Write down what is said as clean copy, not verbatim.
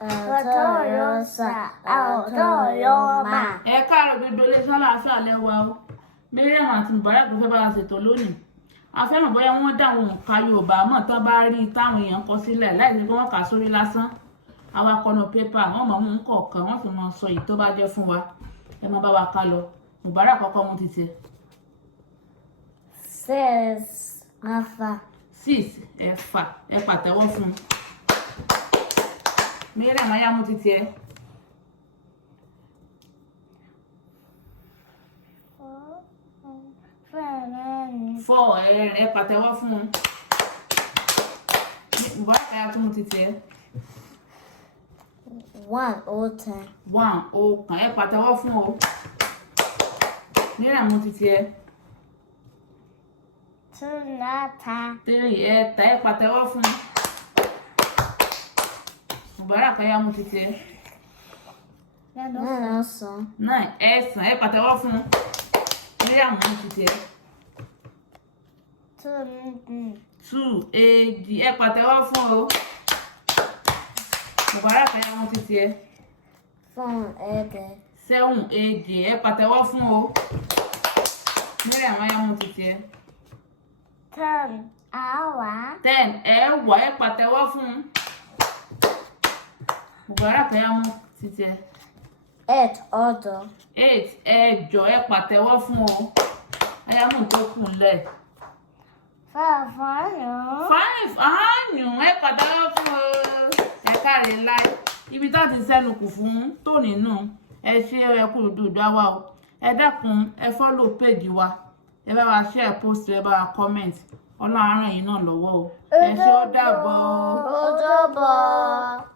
Ọ̀tọ̀yọ̀sà, ọ̀tọ̀yọ̀mà. Ẹ káàárọ̀ gbogbo ilé sọ́lá aṣọ àlẹ́ wa o. Maryam àti Mubarak fẹ́ bá wa ṣètò lónìí. A fẹ́ mọ̀ bóyá wọ́n dá àwọn òǹkà Yorùbá mọ̀ tán bá rí táwọn èèyàn kọ sílẹ̀ láì ní kí wọ́n kà sórí lásán. Àwa kọnu pépà, wọ́n mọ̀ mú kọ̀ọ̀kan, wọ́n sì máa sọ èyí tó bá jẹ́ fún wa. Ẹ máa bá wa ká lọ. Mubarak kọ́kọ́ mú ti tiẹ̀. 6 mẹ́fà. 6 ẹ̀fà ẹ pàtẹ́wọ́ fún un. Maryam ayá mú ti tiẹ̀. 4 ẹ̀rin ẹ pàtẹ́wọ́ fún un. Mubarak ayá tún mú ti tiẹ̀. 1 ọ̀kan. 1 ọ̀kan ẹ pàtẹ́wọ́ fún o. Maryam mú ti tiẹ̀. 2 mẹ́ta. 3 ẹ̀ta ẹ pàtẹ́wọ́ fún un. Mubarak ayá mú ti tiẹ̀. 9 ọ̀sán. 9 ẹ̀sán ẹ pàtẹ́wọ́ fún un. Maryam mú ti tiẹ̀. 2 èjì ẹ pàtẹ́wọ́ fún o. Mubarak ayá mú ti tiẹ̀. 7 ẹ̀jẹ̀. 7 èjì ẹ pàtẹ́wọ́ fún o. Maryam ayá mú ti tiẹ̀. 10 àwa. 10 ẹ̀wá ẹ pàtẹ́wọ́ fún un. Mubarak ayá mú ti tiẹ̀. 8 ọ̀dọ̀. 8 ẹ̀jọ ẹ pàtẹ́wọ́ fún o. Ayá mú tó kù lẹ̀. 5 àyàn. 5 àyàn ẹ pàtẹ́wọ́ fún o. Ẹ káre láì. Ibi tá ti sẹ́nu kù fún tòní náà. Ẹ ṣe ẹ kú dùdú àwa o. Ẹ dákun ẹ follow page wa. Ẹ bá wa share post, ẹ bá wa comment. Ọlọ́run á ràn yín náà lọ́wọ́ o. Ẹ ṣé ó dàbọ̀. Ó dàbọ̀.